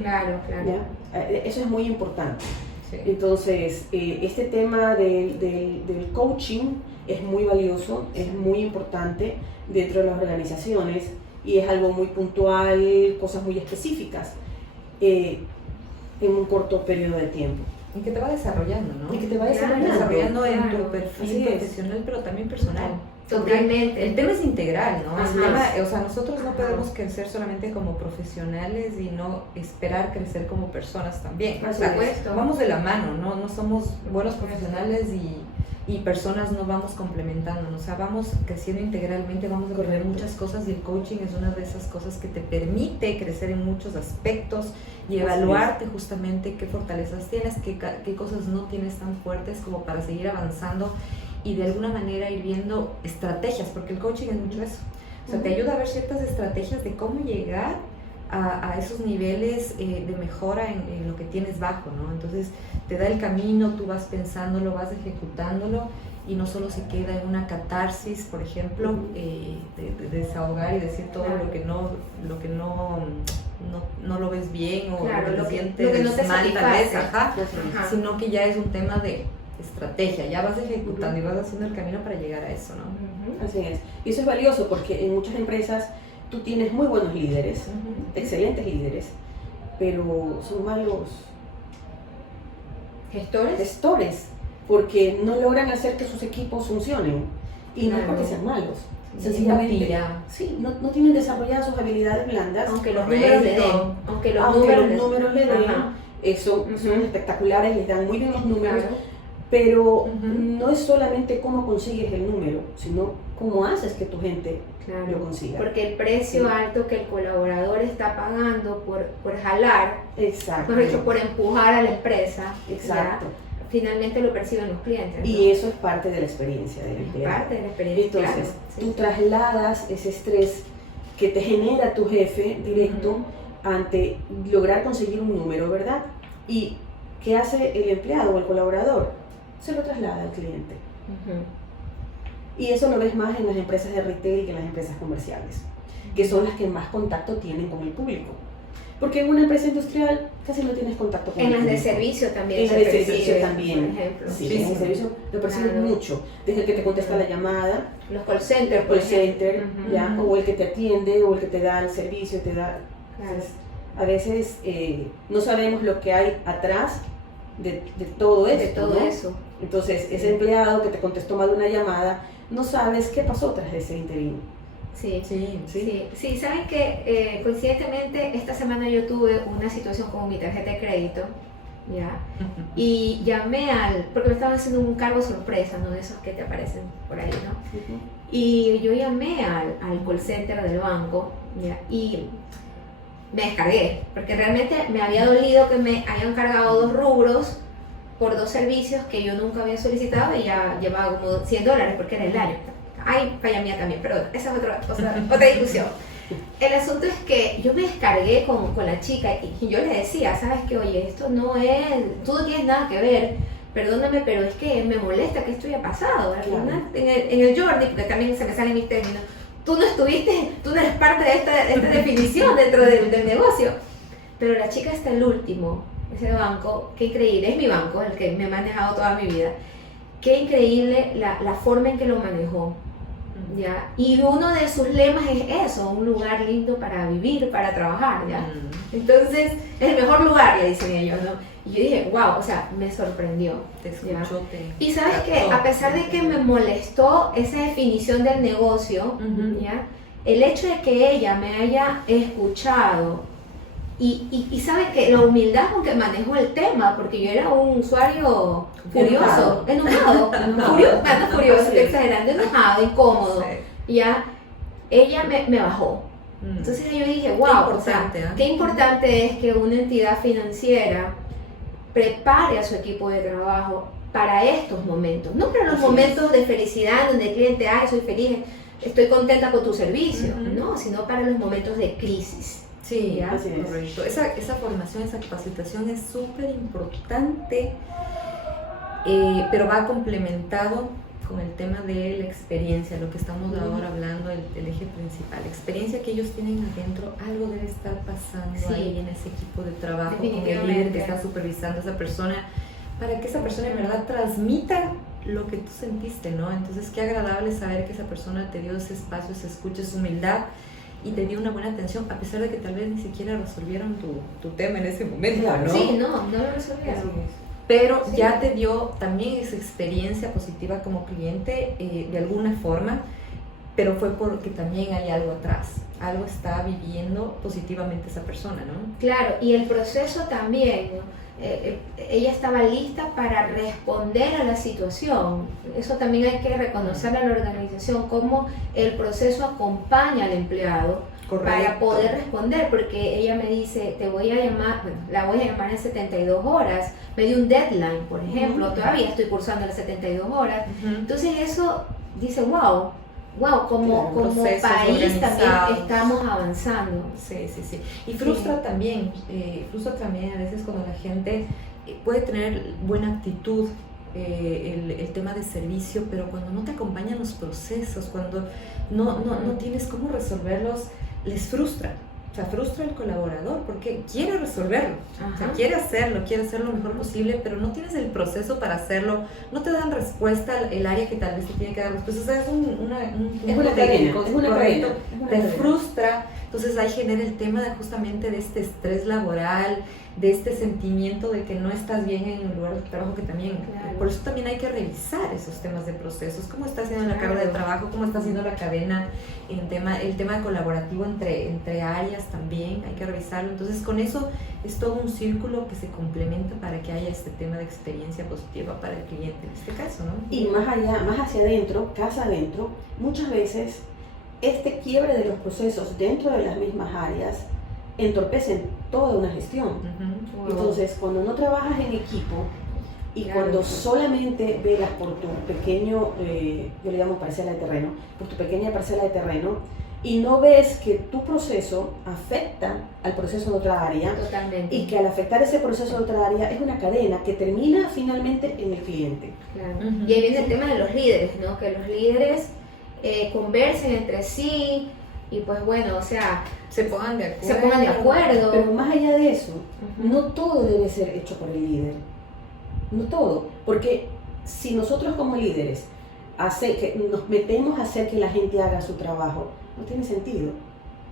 Claro, claro. ¿Ya? Eso es muy importante. Sí. Entonces, este tema del coaching es muy valioso, es muy importante dentro de las organizaciones y es algo muy puntual, cosas muy específicas en un corto periodo de tiempo. Y que te va desarrollando, ¿no? Y que te va Claro, desarrollando. En Claro. tu perfil Así es. profesional, pero también personal. Totalmente. El tema es integral, ¿no? Ajá. El tema, o sea, nosotros no Ajá. podemos crecer solamente como profesionales y no esperar crecer como personas también. Por O sea, supuesto. vamos de la mano, ¿no? No somos buenos profesionales y personas no vamos complementándonos, o sea, vamos creciendo integralmente, vamos a aprender Correcto. muchas cosas y el coaching es una de esas cosas que te permite crecer en muchos aspectos y Así evaluarte justamente qué fortalezas tienes, qué cosas no tienes tan fuertes como para seguir avanzando y de alguna manera ir viendo estrategias, porque el coaching es mucho eso, o sea, te ayuda a ver ciertas estrategias de cómo llegar a esos niveles de mejora en lo que tienes bajo, ¿no? Entonces te da el camino, tú vas pensándolo, vas ejecutándolo y no solo se queda en una catarsis, por ejemplo, de desahogar y decir todo Claro. lo que no lo ves bien o Claro, lo lo que que sientes no te mal tal vez, satisface. ajá, Ajá. sino que ya es un tema de estrategia, ya vas ejecutando y vas haciendo el camino para llegar a eso, ¿no? Ujú. Así es. Y eso es valioso porque en muchas empresas tú tienes muy buenos líderes, excelentes líderes, pero son malos ¿Gestores? gestores porque no logran hacer que sus equipos funcionen. Y no es Claro. porque sean malos, Sí, sencillamente empatía. sí, no tienen desarrolladas sus habilidades blandas. Aunque los Correcto. números le den. Aunque los Aunque números los les- números le den, Ajá. son Ujú. espectaculares, les dan muy bien los números, Claro. pero Ujú. no es solamente cómo consigues el número, sino cómo haces que tu gente lo Claro. consiga. Porque el precio Sí. alto que el colaborador está pagando por jalar, Exacto. mejor dicho, por empujar a la empresa, Exacto. ya, finalmente lo perciben los clientes. ¿no? Y eso es parte de la experiencia del Es empleado. parte de la experiencia. Entonces, claro, sí. tú trasladas ese estrés que te genera tu jefe directo Ujú. ante lograr conseguir un número, ¿verdad? ¿Y qué hace el empleado o el colaborador? Se lo traslada al cliente. Ujú. Y eso lo ves más en las empresas de retail que en las empresas comerciales, que son las que más contacto tienen con el público. Porque en una empresa industrial casi no tienes contacto con En el las de público. servicio también. En las se de percibe, servicio también. Por ejemplo. Sí, Sí, en el sí. servicio lo percibes Claro. mucho. Desde el que te contesta la llamada, Los call centers. el por call center, ejemplo. Ujú. ¿ya? O el que te atiende, o el que te da el servicio, te da... Claro. Entonces, a veces no sabemos lo que hay atrás de todo esto, De todo ¿no? eso. Entonces, ese empleado que te contestó mal una llamada, no sabes qué pasó tras de ese interino. Sí. Sí, Sí, saben que coincidentemente esta semana yo tuve una situación con mi tarjeta de crédito, ¿ya? Y llamé porque me estaban haciendo un cargo sorpresa, ¿no? De esos que te aparecen por ahí, ¿no? Y yo llamé al call center del banco, ¿ya? Y me descargué, porque realmente me había dolido que me hayan cargado 2 rubros por 2 servicios que yo nunca había solicitado y ya llevaba como $100 porque era el año. Ay, falla mía también, pero esa es otra discusión. El asunto es que yo me descargué con la chica y yo le decía, sabes que, oye, esto no es, tú no tienes nada que ver, perdóname, pero es que me molesta que esto haya pasado. Al Claro. final, en el journey, porque también se me salen mis términos, tú no eres parte de esta definición dentro del negocio. Pero la chica está el último, ese banco, qué increíble, es mi banco, el que me ha manejado toda mi vida. Qué increíble la forma en que lo manejó. ¿Ya? Y uno de sus lemas es eso, un lugar lindo para vivir, para trabajar, ¿ya? Entonces, es el mejor lugar, le dicen ellos, ¿no? Y yo dije, wow, o sea, me sorprendió. Te ¿ya? escucho, Y sabes captó. que a pesar de que me molestó esa definición del negocio, Ujú. ¿ya? El hecho de que ella me haya escuchado Y saben que la humildad con que manejó el tema, porque yo era un usuario furioso, enojado, furioso, estoy exagerando, enojado, incómodo. Sí. Ya, ella me bajó. Entonces yo dije, wow, o sea, qué importante es que una entidad financiera prepare a su equipo de trabajo para estos momentos, no para los momentos de felicidad donde el cliente, ay, soy feliz, estoy contenta con tu servicio, no, sino para los momentos de crisis. Sí, ¿ya? correcto. Esa formación, esa capacitación es súper importante, pero va complementado con el tema de la experiencia, lo que estamos ahora hablando, el eje principal, la experiencia que ellos tienen adentro, algo debe estar pasando ahí en ese equipo de trabajo, con el líder que está supervisando a esa persona, para que esa persona en verdad transmita lo que tú sentiste, ¿no? Entonces, qué agradable saber que esa persona te dio ese espacio, esa escucha, esa humildad y te dio una buena atención, a pesar de que tal vez ni siquiera resolvieron tu tema en ese momento, ¿no? Sí, no lo resolvieron. Pero ya te dio también esa experiencia positiva como cliente de alguna forma, pero fue porque también hay algo atrás, algo está viviendo positivamente esa persona, ¿no? Claro, y el proceso también, ¿no? Ella estaba lista para responder a la situación. Eso también hay que reconocer a la organización, cómo el proceso acompaña al empleado. Correcto. Para poder responder, porque ella me dice, te voy a llamar, bueno, la voy a llamar en 72 horas, me dio un deadline, por ejemplo, todavía estoy cursando las 72 horas, entonces eso dice, wow, como país también estamos avanzando. Sí, y frustra también a veces cuando la gente puede tener buena actitud, el tema de servicio, pero cuando no te acompañan los procesos, cuando no tienes cómo resolverlos, les frustra. O sea, frustra al colaborador porque quiere resolverlo, o sea, quiere hacerlo lo mejor posible, pero no tienes el proceso para hacerlo, no te dan respuesta el área que tal vez te tiene que dar respuesta. O sea, es una cadena, te frustra. Entonces ahí genera el tema justamente de este estrés laboral, de este sentimiento de que no estás bien en el lugar de trabajo, que también, por eso también hay que revisar esos temas de procesos, cómo está haciendo la carga de trabajo, cómo está haciendo la cadena, el tema colaborativo entre áreas también, hay que revisarlo. Entonces con eso es todo un círculo que se complementa para que haya este tema de experiencia positiva para el cliente en este caso, ¿no? Y más allá, más hacia adentro, casa adentro, muchas veces este quiebre de los procesos dentro de las mismas áreas entorpecen toda una gestión. Entonces, cuando no trabajas en equipo y cuando solamente velas por tu pequeño, yo le llamo parcela de terreno, por tu pequeña parcela de terreno, y no ves que tu proceso afecta al proceso de otra área, totalmente, y que al afectar ese proceso de otra área es una cadena que termina finalmente en el cliente. Claro. Y ahí viene el tema de los líderes, ¿no? Que los líderes conversen entre sí y pues bueno, o sea, se pongan de acuerdo. Pero más allá de eso, no todo debe ser hecho por el líder. No todo. Porque si nosotros como líderes nos metemos a hacer que la gente haga su trabajo, no tiene sentido.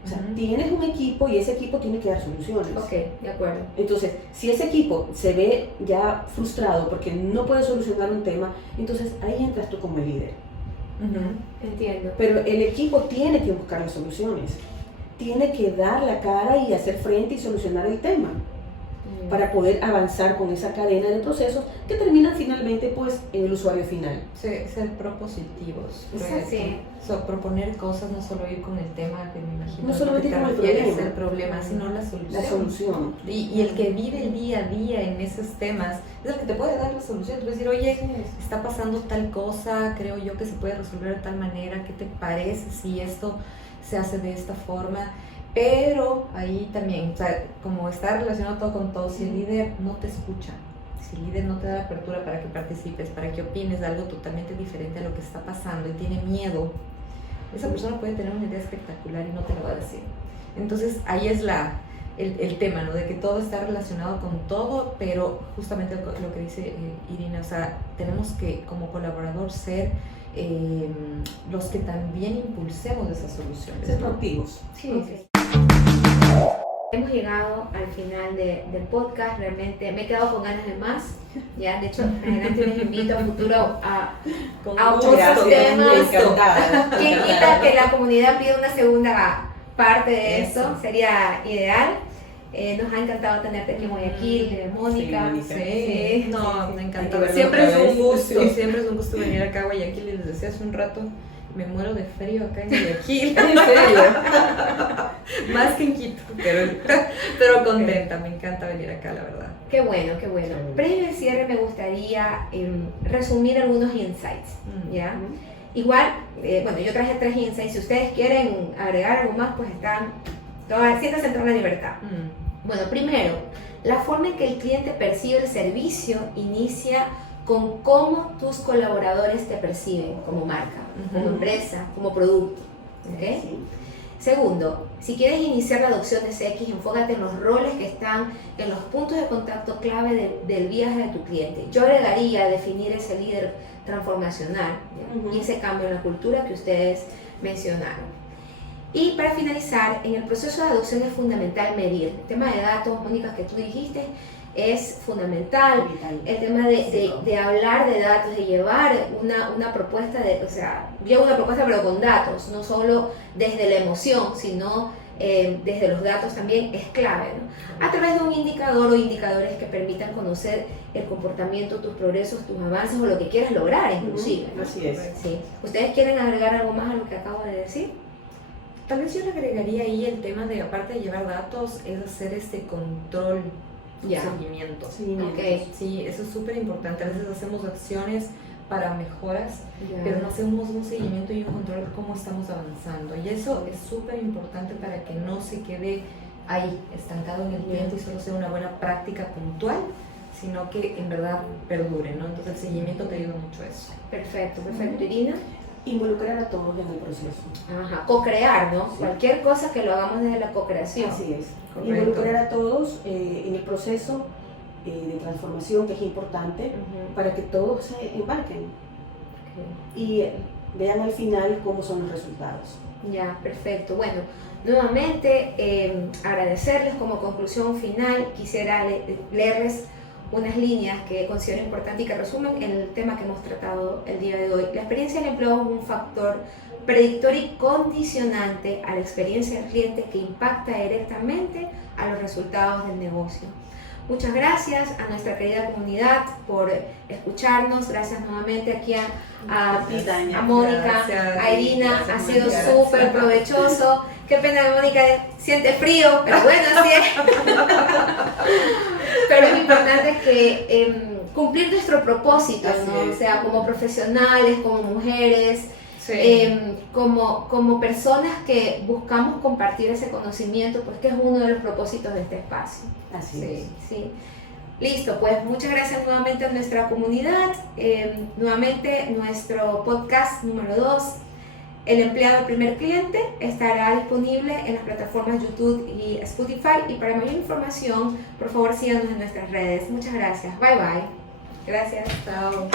O sea, tienes un equipo y ese equipo tiene que dar soluciones. Ok, de acuerdo. Entonces, si ese equipo se ve ya frustrado porque no puede solucionar un tema, entonces ahí entras tú como el líder. Entiendo. Pero el equipo tiene que buscar las soluciones, tiene que dar la cara y hacer frente y solucionar el tema para poder avanzar con esa cadena de procesos que terminan finalmente pues en el usuario final. Ser propositivos, proponer cosas, no solo ir con el tema que me imagino. No solamente con el problema, sino la solución. Y el que vive el día a día en esos temas es el que te puede dar la solución. Tú puedes decir, oye, está pasando tal cosa, creo yo que se puede resolver de tal manera, ¿qué te parece si esto se hace de esta forma? Pero ahí también, o sea, como está relacionado todo con todo, si el líder no te escucha, si el líder no te da la apertura para que participes, para que opines de algo totalmente diferente a lo que está pasando y tiene miedo, esa persona puede tener una idea espectacular y no te lo va a decir. Entonces ahí es el tema, ¿no? De que todo está relacionado con todo, pero justamente lo que dice Irina, o sea, tenemos que como colaborador ser los que también impulsemos esas soluciones. Ser proactivos. Sí, sí. Hemos llegado al final del podcast, realmente me he quedado con ganas de más, ya, de hecho, adelante les invito a futuro a otros temas. ¿Quién quita que la comunidad pida una segunda parte de esto? Sería ideal. Nos ha encantado tenerte aquí en Guayaquil, Mónica. Sí, no, me encanta. Hay que Siempre verlo es otra un vez. gusto, Sí. siempre es un gusto venir acá a Guayaquil. Y les decía hace un rato, me muero de frío acá en Guayaquil. En serio. Más que en Quito, pero contenta, me encanta venir acá, la verdad. Qué bueno, qué bueno. Previo al cierre me gustaría resumir algunos insights, ¿ya? Igual, bueno, yo traje 3 insights. Si ustedes quieren agregar algo más, pues siéntanse en toda la libertad. Bueno, primero, la forma en que el cliente percibe el servicio inicia con cómo tus colaboradores te perciben como marca, como empresa, como producto. ¿Okay? Sí. Segundo, si quieres iniciar la adopción de CX, enfócate en los roles que están en los puntos de contacto clave del viaje de tu cliente. Yo agregaría definir ese líder transformacional, ¿ya? Y ese cambio en la cultura que ustedes mencionaron. Y para finalizar, en el proceso de adopción es fundamental medir. El tema de datos, Mónica, que tú dijiste, es fundamental. El tema de hablar de datos, de llevar una propuesta, lleva una propuesta pero con datos, no solo desde la emoción, sino desde los datos también es clave, ¿no? A través de un indicador o indicadores que permitan conocer el comportamiento, tus progresos, tus avances o lo que quieras lograr inclusive, ¿no? Así es. Sí. ¿Ustedes quieren agregar algo más a lo que acabo de decir? Tal vez yo le agregaría ahí el tema de, aparte de llevar datos, es hacer este control, Ya. seguimiento. Ok. Sí, eso es súper importante. A veces hacemos acciones para mejoras, Ya. pero no hacemos un seguimiento y un control de cómo estamos avanzando. Y eso es súper importante para que no se quede ahí, estancado en el tiempo y solo sea una buena práctica puntual, sino que en verdad perdure, ¿no? Entonces el seguimiento te ayuda mucho a eso. Perfecto, perfecto. Irina. Involucrar a todos en el proceso. Ajá, co-crear, ¿no? Sí. Cualquier cosa que lo hagamos desde la co-creación. Así es. Correcto. Involucrar a todos en el proceso de transformación, que es importante, Ujú. para que todos se embarquen y vean al final cómo son los resultados. Ya, perfecto. Bueno, nuevamente agradecerles como conclusión final. Quisiera leerles unas líneas que considero importantes y que resumen el tema que hemos tratado el día de hoy. La experiencia del empleo es un factor predictor y condicionante a la experiencia del cliente que impacta directamente a los resultados del negocio. Muchas gracias a nuestra querida comunidad por escucharnos. Gracias nuevamente aquí a Mónica, Gracias. a Irina. Gracias, Ha sido Mónica. súper provechoso. Qué pena que Mónica siente frío, pero bueno, así es. Pero es importante que cumplir nuestro propósito, Así ¿no? es. O sea, como profesionales, como mujeres, Sí. como personas que buscamos compartir ese conocimiento, pues que es uno de los propósitos de este espacio. Así Sí, sí. Listo, pues muchas gracias nuevamente a nuestra comunidad. Nuevamente nuestro podcast número 2, El empleado del primer cliente, estará disponible en las plataformas YouTube y Spotify. Y para mayor información, por favor síganos en nuestras redes. Muchas gracias. Bye bye. Gracias. Chao.